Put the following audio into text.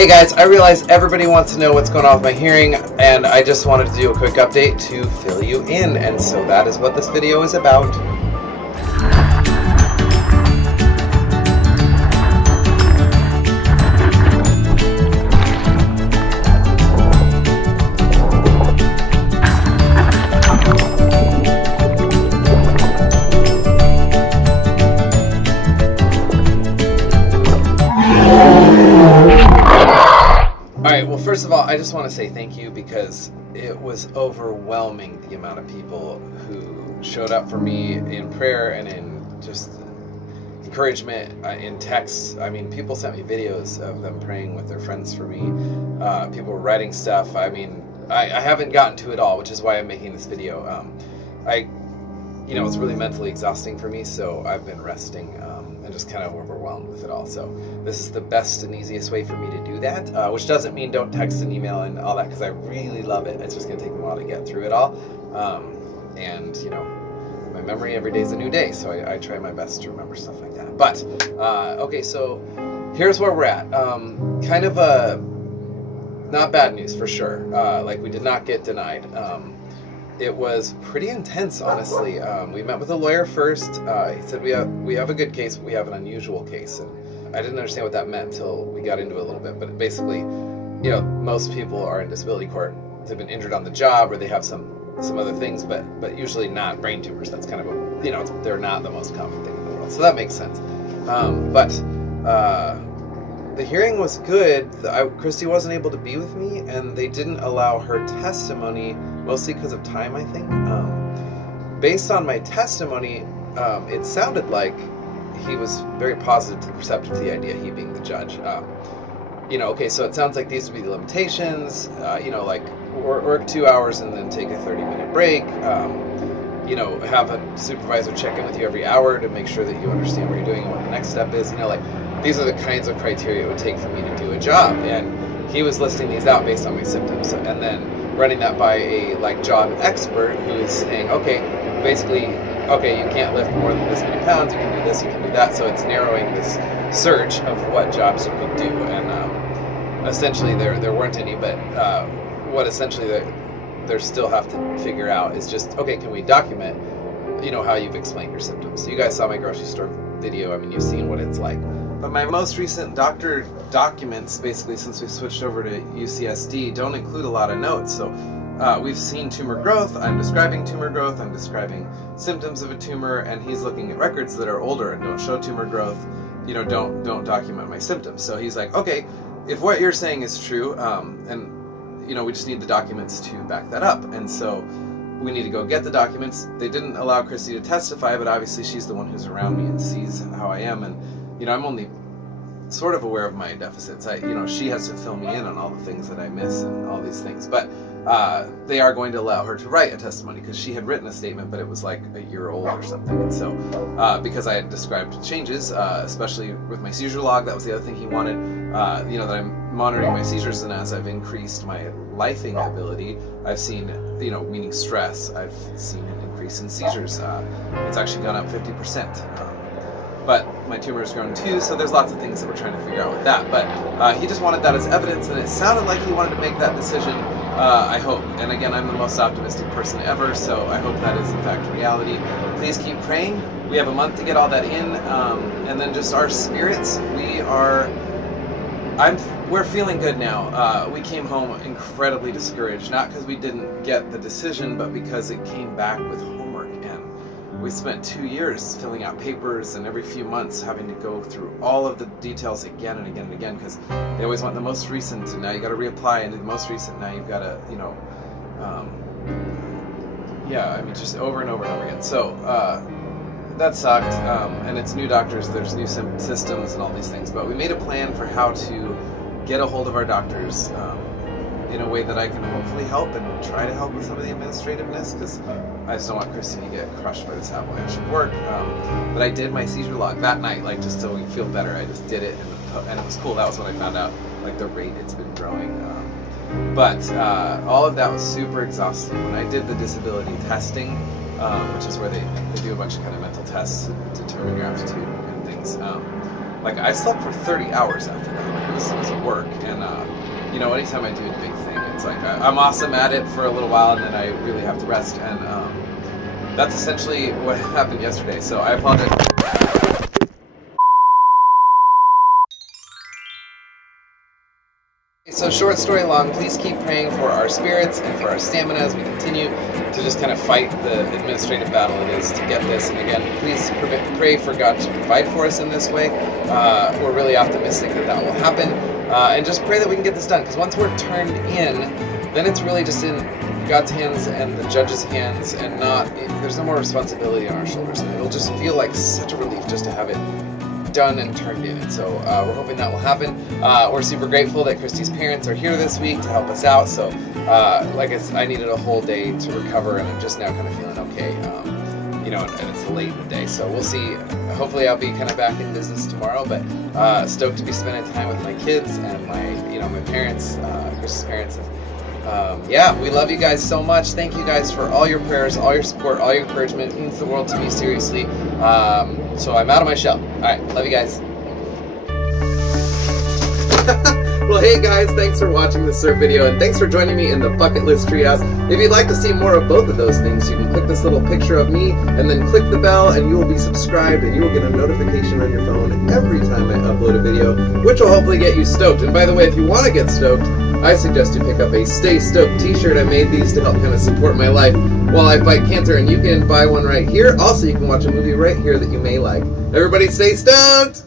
Hey guys, I realize everybody wants to know what's going on with my hearing, and I just wanted to do a quick update to fill you in, and so that is what this video is about. Alright, well first of all, I just want to say thank you because it was overwhelming the amount of people who showed up for me in prayer and in just encouragement, in texts. I mean, people sent me videos of them praying with their friends for me. People were writing stuff. I mean, I haven't gotten to it all, which is why I'm making this video. It's really mentally exhausting for me, so I've been resting and just kind of overwhelmed with it all. So this is the best and easiest way for me to do that, which doesn't mean don't text and email and all that, because I really love it. It's just going to take me a while to get through it all. And, you know, my memory every day is a new day, so I try my best to remember stuff like that. But, okay, so here's where we're at. Kind of not bad news for sure. Like, we did not get denied. It was pretty intense, honestly. We met with a lawyer first. He said we have a good case, but we have an unusual case. And I didn't understand what that meant until we got into it a little bit. But basically, you know, most people are in disability court. They've been injured on the job, or they have some other things, but usually not brain tumors. That's kind of a, you know, they're not the most common thing in the world. So that makes sense. The hearing was good. Christy wasn't able to be with me, and they didn't allow her testimony, mostly because of time, I think. Based on my testimony, it sounded like he was very positively receptive to the idea, he being the judge. Okay, so it sounds like these would be the limitations, like work 2 hours and then take a 30-minute break, have a supervisor check in with you every hour to make sure that you understand what you're doing and what the next step is. These are the kinds of criteria it would take for me to do a job, and he was listing these out based on my symptoms, and then running that by a job expert who is saying, okay, basically, okay, you can't lift more than this many pounds, you can do this, you can do that. So it's narrowing this search of what jobs you could do, and essentially there weren't any, but what essentially they still have to figure out is just, okay, can we document, how you've explained your symptoms? So you guys saw my grocery store video. I mean, you've seen what it's like. But my most recent doctor documents, basically since we switched over to UCSD, don't include a lot of notes. So we've seen tumor growth, I'm describing tumor growth, I'm describing symptoms of a tumor, and he's looking at records that are older and don't show tumor growth, don't document my symptoms. So he's like, okay, if what you're saying is true, we just need the documents to back that up. And so we need to go get the documents. They didn't allow Christy to testify, but obviously she's the one who's around me and sees how I am. And I'm only sort of aware of my deficits. She has to fill me in on all the things that I miss and all these things. But they are going to allow her to write a testimony, because she had written a statement, but it was like a year old or something. And so, because I had described changes, especially with my seizure log, that was the other thing he wanted, that I'm monitoring my seizures, and as I've increased my lifing ability, I've seen, meaning stress, I've seen an increase in seizures. It's actually gone up 50%. But my tumor has grown too, so there's lots of things that we're trying to figure out with that. But he just wanted that as evidence, and it sounded like he wanted to make that decision, I hope. And again, I'm the most optimistic person ever, so I hope that is in fact reality. Please keep praying. We have a month to get all that in, and then just our spirits, we're feeling good now. We came home incredibly discouraged, not because we didn't get the decision, but because it came back with homework. We spent 2 years filling out papers, and every few months having to go through all of the details again and again and again, because they always want the most recent, and now you got to reapply and do the most recent. Now you've got to, just over and over and over again. So that sucked, and it's new doctors, there's new systems and all these things. But we made a plan for how to get a hold of our doctors in a way that I can hopefully help and try to help with some of the administrativeness, because I just don't want Christy to get crushed by this avalanche of work. But I did my seizure log that night, just so we feel better. I just did it, and it was cool. That was when I found out, the rate it's been growing. But all of that was super exhausting. When I did the disability testing, which is where they do a bunch of kind of mental tests to determine your aptitude and things, like I slept for 30 hours after that. Like, it was work, and you know, anytime I do a big thing, it's like I'm awesome at it for a little while, and then I really have to rest, and that's essentially what happened yesterday. So I apologize. So short story long, please keep praying for our spirits and for our stamina as we continue to just kind of fight the administrative battle it is to get this. And again, please pray for God to provide for us in this way. We're really optimistic that that will happen. And just pray that we can get this done, because once we're turned in, then it's really just in God's hands and the judge's hands, and there's no more responsibility on our shoulders. And it'll just feel like such a relief just to have it done and turned in. And so we're hoping that will happen. We're super grateful that Christy's parents are here this week to help us out. So like I needed a whole day to recover, and I'm just now kind of feeling okay. You know, and it's late in the day, so we'll see. Hopefully I'll be kind of back in business tomorrow, but stoked to be spending time with my kids and my parents, Christy's parents. Yeah, we love you guys so much. Thank you guys for all your prayers, all your support, all your encouragement. It means the world to me, seriously. So I'm out of my shell. All right, love you guys. Well, hey guys, thanks for watching this SERP video, and thanks for joining me in the bucket list treehouse. If you'd like to see more of both of those things, you can click this little picture of me and then click the bell, and you will be subscribed, and you will get a notification on your phone every time I upload a video, which will hopefully get you stoked. And by the way, if you want to get stoked, I suggest you pick up a Stay Stoked t-shirt. I made these to help kind of support my life while I fight cancer, and you can buy one right here. Also, you can watch a movie right here that you may like. Everybody stay stoked!